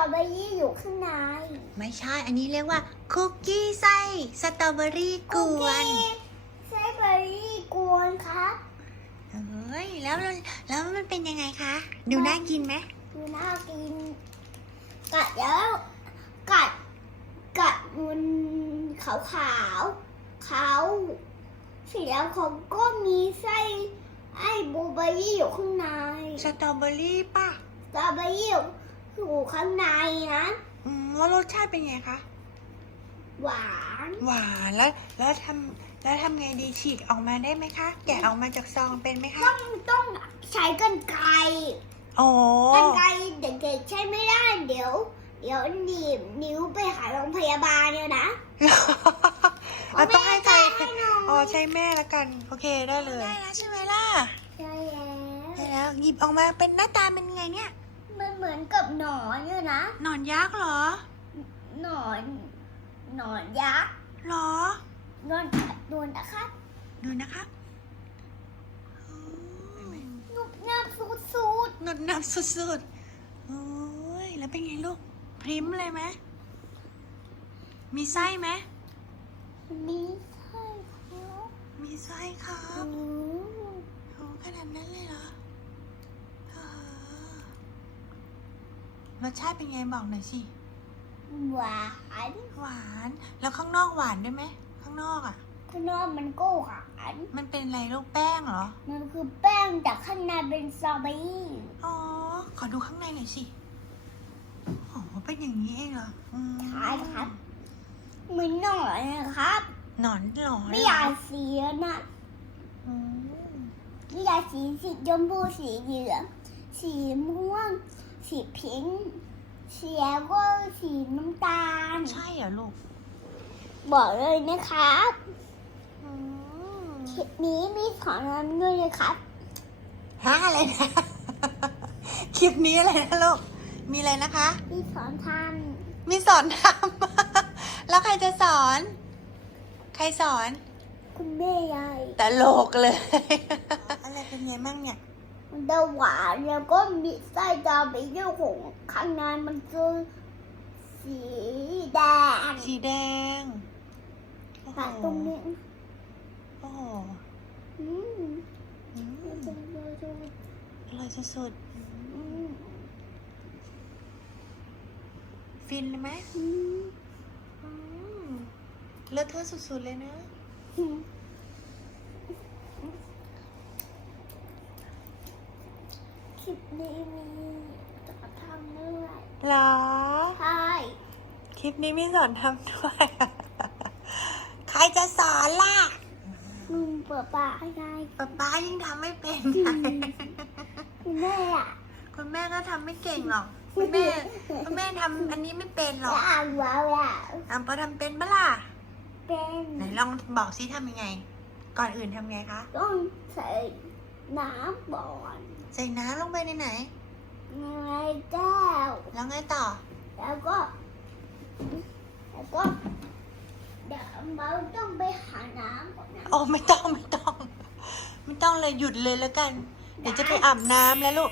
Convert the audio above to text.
อเบอรี่อยู่ข้างในไม่ใช่ อันนี้เรียกว่าคุกกี้ไส้สตรอเบอรี่กวนไส้เบอร์รี่กวนครับเฮ้ยแล้วมันแล้วมันเป็นยังไงคะ ดูน่ากินไหมดูน่ากิน กัดแล้ว กัด กัดมันขาวขาวๆขาวเสร็จแล้วเขาก็มีไส้ไอ้บลูเบอร์รี่อยู่ข้างในสตรอเบอรี่ป่ะ สตรอเบอรี่อยู่ ข้างในนะอืมแล้วรสชาติเป็นไงคะ หวานหวานแล้วแล้วทำแล้วทำไงดีฉีกออกมาได้ไหมคะ แกะออกมาจากซองเป็นไหมคะ ต้องต้องใช้กันไกรโอ้กันไกรเด็กๆใช้ไม่ได้เดี๋ยว เดี๋ยวหนีบนิ้วไปหาโรงพยาบาลเนี่ยนะเราต้องให้ใครแม่แกะให้หน่อยอ๋อใช้แม่ละกัน โอเคได้เลย ได้แล้วใช่ไหมล่ะ ใช่แล้ว ได้แล้วหยิบออกมาเป็นหน้าตาเป็นไงเนี่ย มันเหมือนกับหนอนเนี่ยนะ หนอนยักษ์เหรอ หนอน หนอนยักษ์เหรอหนอนหนอนนะคะดูนะคะอืมนุบนับสูดสูดหนดหนับสุดๆโอ้ยแล้วเป็นไงลูก พริมเลยไหมมีไส้ไหม มีไส้ครับ มีไส้ครับอืมโอ้ขนาดนั้นเลยเหรออ่า รสชาติเป็นไงบอกหน่อยสิ หวานหวาน แล้วข้างนอกหวานด้วยไหม ข้างนอกอะ ข้างนอกมันก็หวานมันเป็นอะไรลูกแป้งเหรอ มันคือแป้งแต่ข้างในเป็นสตรอเบอรี่ อ๋อ ขอดูข้างในหน่อยสิ อ๋อ เป็นอย่างนี้เองเหรออืมใช่ครับ เหมือนหนอนนะครับ หนอนหนอนไม่อยากสีนะอืมไม่อยากสีสีชมพูสีเหลืองสีม่วง สีพิงค์สีแล้วก็สีน้ำตาล ใช่เหรอลูก บอกเลยนะครับอืมคลิปนี้มีสอนน้ำด้วยนะครับฮะอะไรนะ คลิปนี้อะไรนะลูก มีอะไรนะคะ มีสอนทมีสอนทำ แล้วใครจะสอน ใครสอนำคุณแม่ยายตลกเลย อะไรเป็นไงมั่งเนี่ย มันจะหวานแล้วก็มีไส้ดาวไปเรื่องของข้างในมันคือสีแดงสีแดงโอ้โหตัดตรงนี้โอ้โหอืมอืมจะจะจะอร่อยสุดอืมๆฟินเลยไหมอืมอืมเลิศเทอะสุดๆเลยนะ อืม ลิปนี้มีจะทำเมื่อไหร่หรอ ใช่คลิปนี้มีสอนทำด้วย ใครจะสอนล่ะลุงเปิดปากให้ได้ป๊าป๊ายิ่งทำไม่เป็นคุณแม่อะคุณแม่ก็ทำไม่เก่งหรอก คุณแม่คุณแม่ทำอันนี้ไม่เป็นหรอกอ่านว้าวอะอะปอทำเป็นปะล่ะ เป็น ไหนลองบอกซิทำยังไง ก่อนอื่นทำไงคะ ต้องใส่ น้ำบ่อนใส่น้ำลงไปในไหนในแก้วแล้วไงต่อ แล้วก็ แล้วก็เดี๋ยวเราต้องไปหาน้ำก่อนนะโอ้ไม่ต้องไม่ต้อง ไม่ต้องเลยหยุดเลยแล้วกัน เดี๋ยวจะไปอาบน้ำแล้วลูก